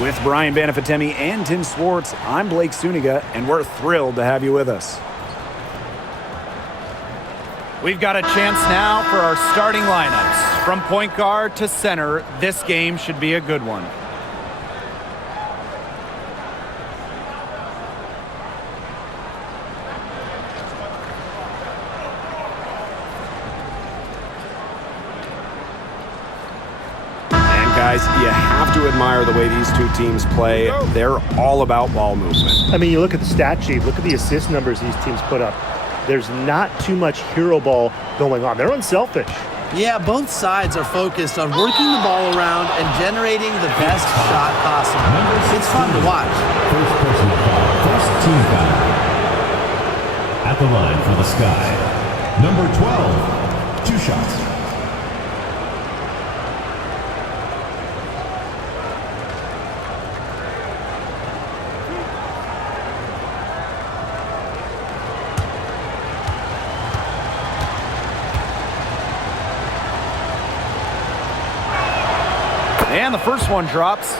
With Brian Banafitemi and Tim Swartz, I'm Blake Suniga, and we're thrilled to have you with us. We've got a chance now for our starting lineups. From point guard to center, this game should be a good one. Guys, you have to admire the way these two teams play. They're all about ball movement. I mean, you look at the stat sheet, look at the assist numbers these teams put up. There's not too much hero ball going on. They're unselfish. Yeah, both sides are focused on working the ball around and generating the best shot possible. It's fun to watch. First personal foul, first team foul. At the line for the Sky, number 12, 2 shots. And the first one drops.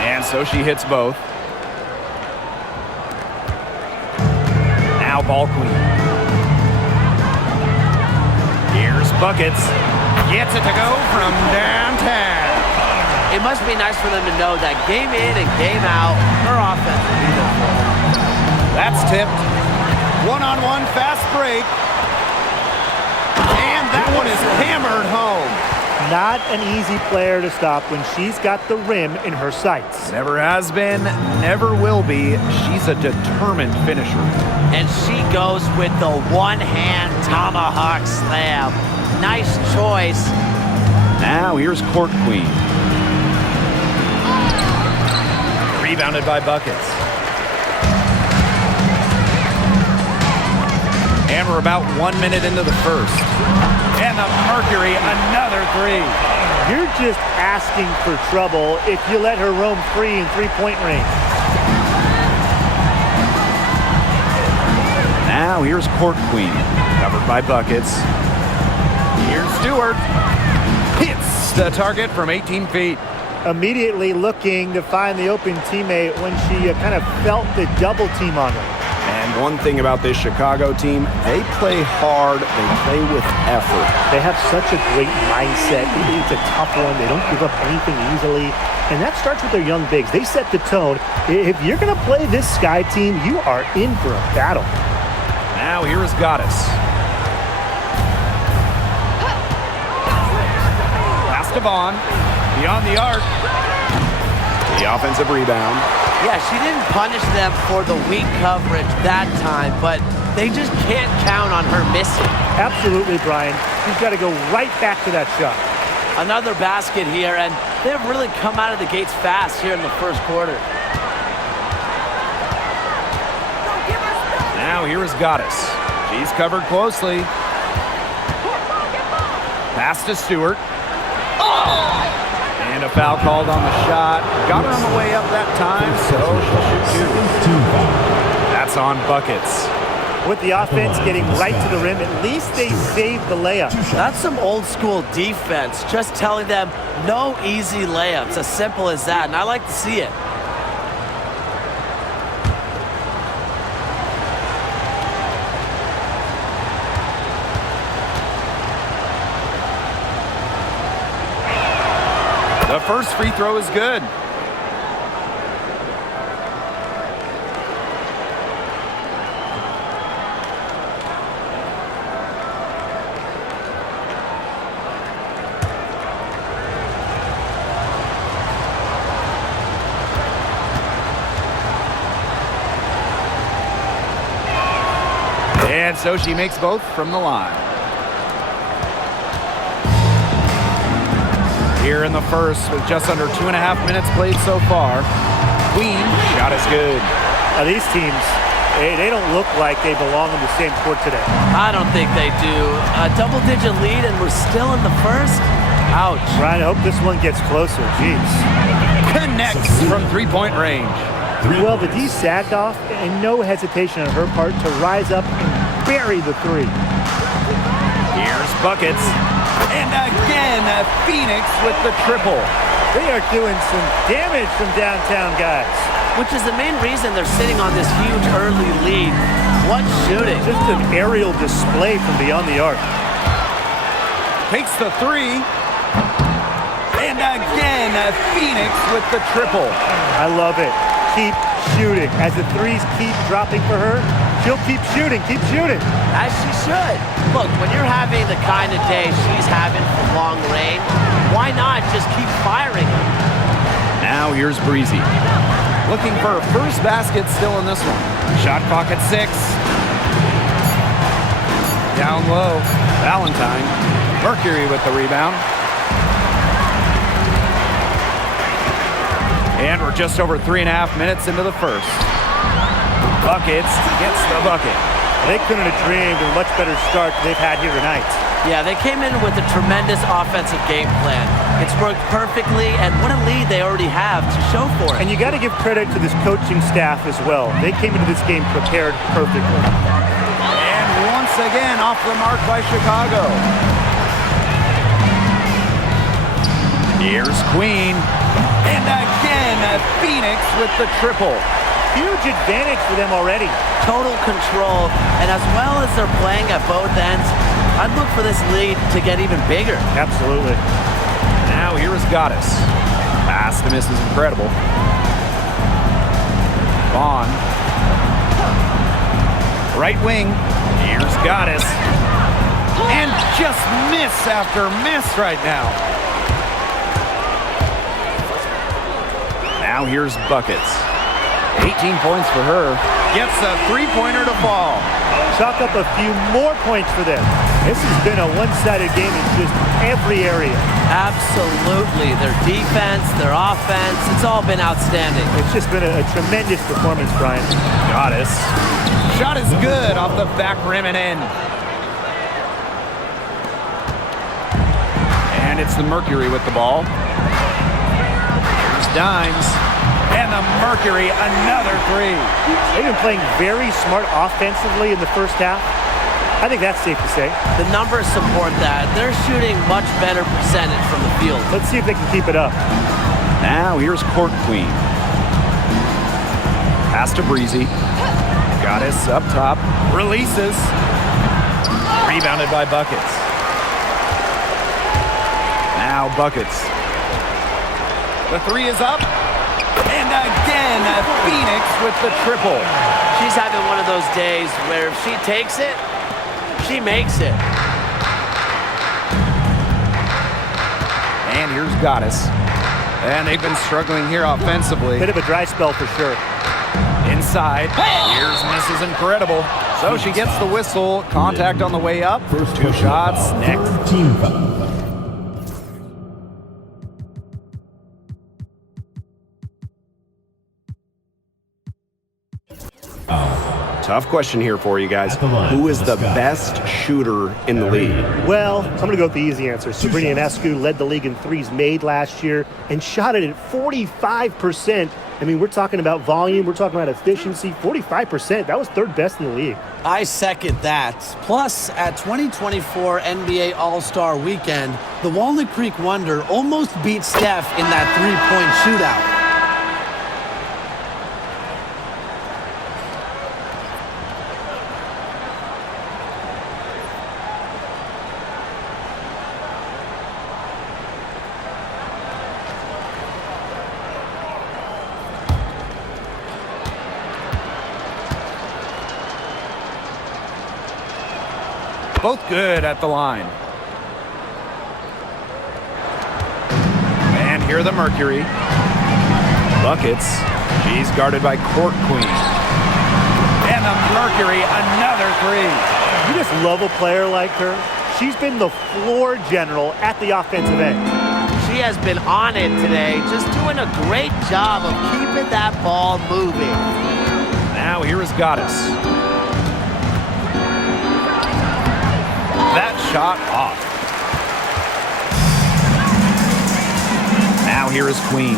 And so she hits both. Ball queen. Here's buckets. Gets it to go from downtown. It must be nice for them to know that game in and game out, her offense will be there for them. That's tipped. One-on-one fast break. And that one is hammered home. Not an easy player to stop when she's got the rim in her sights. Never has been, never will be. She's a determined finisher. And she goes with the one-hand tomahawk slam. Nice choice. Now here's court queen. Rebounded by buckets. And we're about 1 minute into the first. And the Mercury, another three. You're just asking for trouble if you let her roam free in three-point range. Now here's court queen, covered by buckets. Here's Stewart. Hits the target from 18 feet. Immediately looking to find the open teammate when she kind of felt the double team on her. And one thing about this Chicago team, they play hard, they play with effort. They have such a great mindset. It's a tough one. They don't give up anything easily. And that starts with their young bigs. They set the tone. If you're going to play this Sky team, you are in for a battle. Now here is Goddess. Pass to Vaughn. Beyond the arc. The offensive rebound. Yeah, she didn't punish them for the weak coverage that time, but they just can't count on her missing. Absolutely, Brian. She's got to go right back to that shot. Another basket here, and they've really come out of the gates fast here in the first quarter. Now here is Goddess. She's covered closely. Pass to Stewart. And a foul called on the shot. Got her on the way up that time, so she'll shoot two. That's on buckets. With the offense getting right to the rim, at least they saved the layup. That's some old school defense, just telling them no easy layups, as simple as that, and I like to see it. The first free throw is good. And so she makes both from the line. Here in the first, with just under 2.5 minutes played so far. Queen, shot is good. Now these teams, Hey, they don't look like they belong on the same court today. I don't think they do. A double-digit lead, and we're still in the first? Ouch. Ryan, I hope this one gets closer. Jeez. Connects from three-point range. Well, the D sagged off, and no hesitation on her part to rise up and bury the three. Here's buckets. And again, Phoenix with the triple. They are doing some damage from downtown, guys. Which is the main reason they're sitting on this huge early lead. What shooting. Just an aerial display from beyond the arc. Takes the three. And again, Phoenix with the triple. I love it. Keep shooting. As the threes keep dropping for her, she'll keep shooting. Keep shooting. As she should. Look, when you're having the kind of day she's having from long range, why not just keep firing? Now here's Breezy. Looking for her first basket still in this one. Shot clock at 6. Down low. Valentine. Mercury with the rebound. And we're just over 3.5 minutes into the first. Buckets gets the bucket. They couldn't have dreamed of a much better start than they've had here tonight. Yeah, they came in with a tremendous offensive game plan. It's worked perfectly, and what a lead they already have to show for it. And you got to give credit to this coaching staff as well. They came into this game prepared perfectly. And once again, off the mark by Chicago. Here's Queen. And again, Phoenix with the triple. Huge advantage for them already. Total control, and as well as they're playing at both ends, I'd look for this lead to get even bigger. Absolutely. Now here is Goddess. Pass to miss is incredible. Vaughn. Right wing. Here's Goddess. And just miss after miss right now. Now here's Buckets. 18 points for her. Gets a three-pointer to fall. Chalk up a few more points for them. This has been a one-sided game in just every area. Absolutely. Their defense, their offense, it's all been outstanding. It's just been a tremendous performance, Brian. Goddess. Shot is good off the back rim and in. And it's the Mercury with the ball. Here's Dimes. And the Mercury, another three. They've been playing very smart offensively in the first half. I think that's safe to say. The numbers support that. They're shooting much better percentage from the field. Let's see if they can keep it up. Now here's Court Queen. Pass to Breezy. Goddess up top. Releases. Rebounded by Buckets. Now Buckets. The three is up. And again, Phoenix with the triple. She's having one of those days where if she takes it, she makes it. And here's Goddess. And they've been struggling here offensively. Bit of a dry spell for sure. Inside. Here's misses incredible. So she gets the whistle. Contact on the way up. First Two shots. Next. Third team foul. Tough question here for you guys. At the line Who is for the the Sky. best shooter in the league? Well, I'm going to go with the easy answer. Sabrina Ionescu led the league in threes made last year and shot it at 45%. I mean, we're talking about volume. We're talking about efficiency. 45%. That was third best in the league. I second that. Plus, at 2024 NBA All-Star Weekend, the Walnut Creek Wonder almost beat Steph in that three-point shootout. Both good at the line. And here the Mercury. Buckets. She's guarded by Court Queen. And the Mercury, another three. You just love a player like her. She's been the floor general at the offensive end. She has been on it today, just doing a great job of keeping that ball moving. Now here is Goddess. That shot off. Now here is Queen.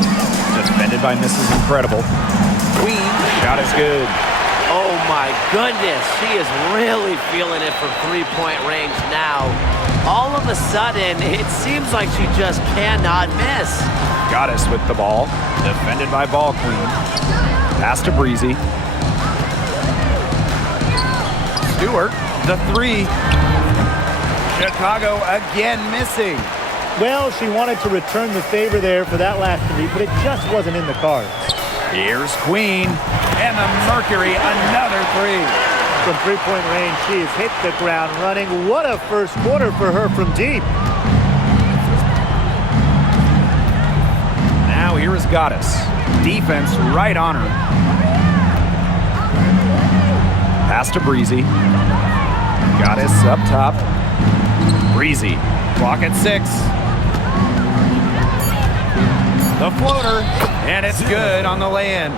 Defended by Mrs. Incredible. Queen, shot is good. Oh my goodness, she is really feeling it from three-point range now. All of a sudden, it seems like she just cannot miss. Goddess with the ball. Defended by Ball Queen. Pass to Breezy. Stewart, the three. Chicago again missing. Well, she wanted to return the favor there for that last three, but it just wasn't in the cards. Here's Queen, and the Mercury, another three. From three-point range, she has hit the ground running. What a first quarter for her from deep. Now here is Goddess. Defense right on her. Pass to Breezy. Goddess up top. Breezy, clock at 6. The floater, and it's good on the lay-in.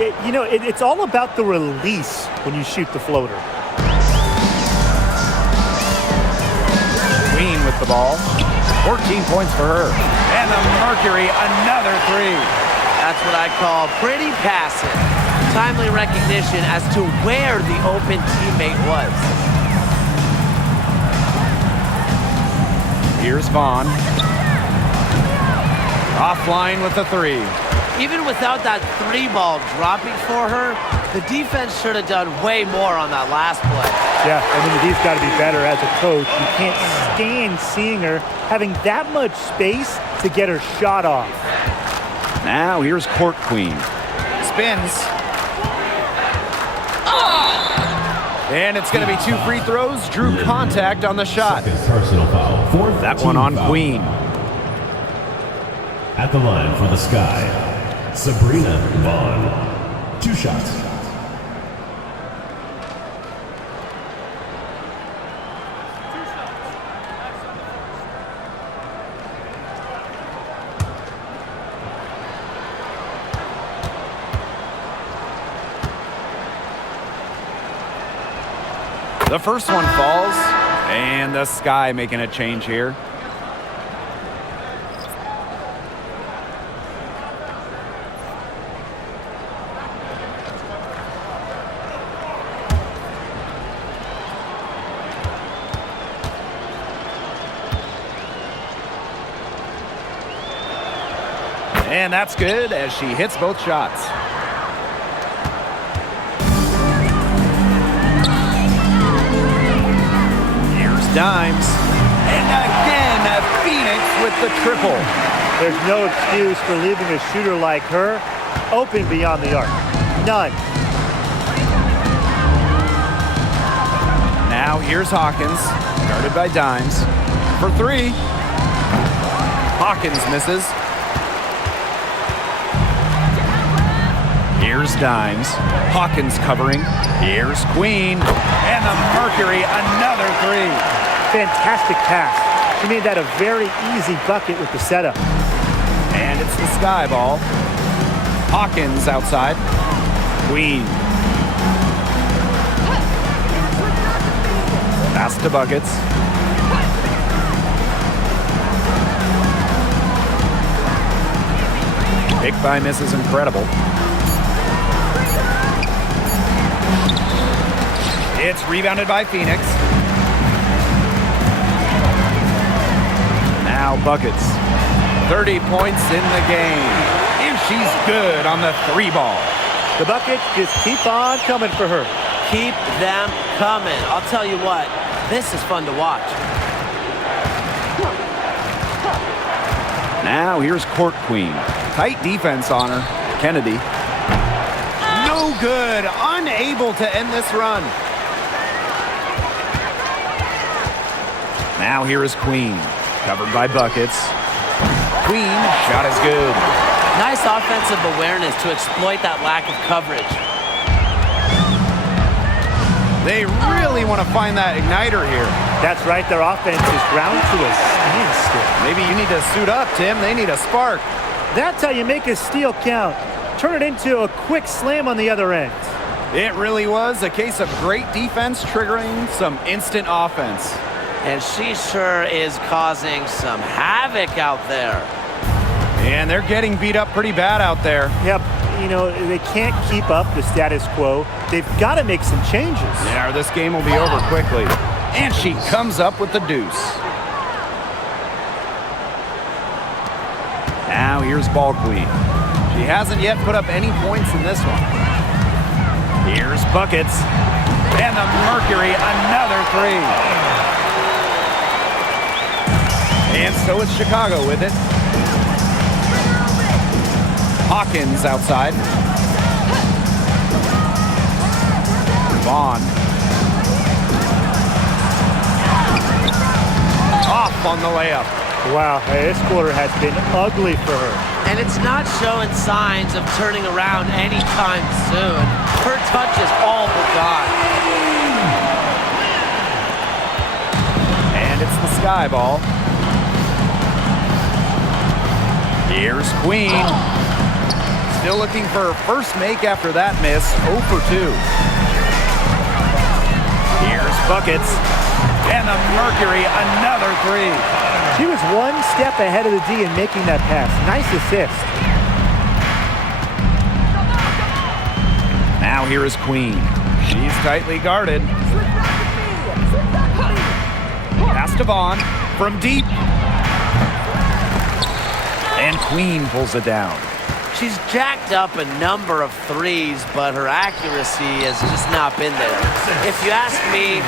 It's all about the release when you shoot the floater. Queen with the ball. 14 points for her. And the Mercury, another three. That's what I call pretty passive. Timely recognition as to where the open teammate was. Here's Vaughn. Offline with the three. Even without that three ball dropping for her, the defense should have done way more on that last play. Yeah, the D's got to be better as a coach. You can't stand seeing her having that much space to get her shot off. Now here's Court Queen. Spins. And it's going to be 2 free throws. Drew contact on the shot. Second personal foul. Fourth That team one on foul. Queen. At the line for the Sky, Sabrina Vaughn. 2 shots. The first one falls, and the Sky making a change here. And that's good as she hits both shots. Dimes, and again Phoenix with the triple. There's no excuse for leaving a shooter like her open beyond the arc. None. Now here's Hawkins, guarded by Dimes. For 3. Hawkins misses. Here's Dimes. Hawkins covering. Here's Queen. And the Mercury, another 3. Fantastic pass. She made that a very easy bucket with the setup. And it's the Sky ball. Hawkins outside. Queen. Pass to Buckets. Picked by Mrs. Incredible. It's rebounded by Phoenix. Now Buckets. 30 points in the game. And she's good on the 3 ball. The buckets just keep on coming for her. Keep them coming. I'll tell you what, this is fun to watch. Now here's Court Queen. Tight defense on her. Kennedy. No good. Unable to end this run. Now here is Queen. Covered by Buckets. Queen, shot is good. Nice offensive awareness to exploit that lack of coverage. They really want to find that igniter here. That's right, their offense is ground to a standstill. Maybe you need to suit up, Tim. They need a spark. That's how you make a steal count. Turn it into a quick slam on the other end. It really was a case of great defense triggering some instant offense. And she sure is causing some havoc out there. And they're getting beat up pretty bad out there. Yep, you know, they can't keep up the status quo. They've got to make some changes. Yeah, this game will be over quickly. And she comes up with the deuce. Now here's Ball Queen. She hasn't yet put up any points in this one. Here's Buckets. And the Mercury, another three. And so it's Chicago with it. Hawkins outside. Vaughn. Off on the layup. Wow, this quarter has been ugly for her. And it's not showing signs of turning around anytime soon. Her touch is all but gone. And it's the Sky Ball. Here's Queen. Still looking for her first make after that miss. 0 for 2. Here's Buckets. And the Mercury, another three. She was one step ahead of the D in making that pass. Nice assist. Now here is Queen. She's tightly guarded. Pass to Vaughn from deep. And Queen pulls it down. She's jacked up a number of threes, but her accuracy has just not been there. If you ask me,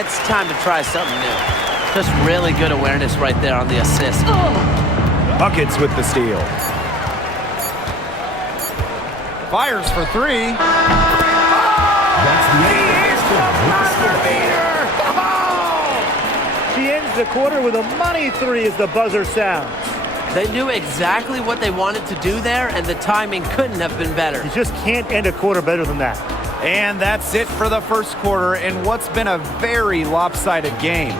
it's time to try something new. Just really good awareness right there on the assist. Buckets with the steal. Fires for three. That's the end of the She ends the quarter with a money three as the buzzer sounds. They knew exactly what they wanted to do there, and the timing couldn't have been better. You just can't end a quarter better than that. And that's it for the first quarter in what's been a very lopsided game.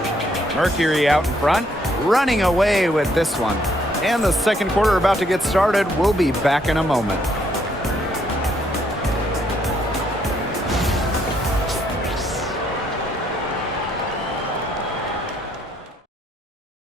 Mercury out in front, running away with this one. And the second quarter about to get started. We'll be back in a moment.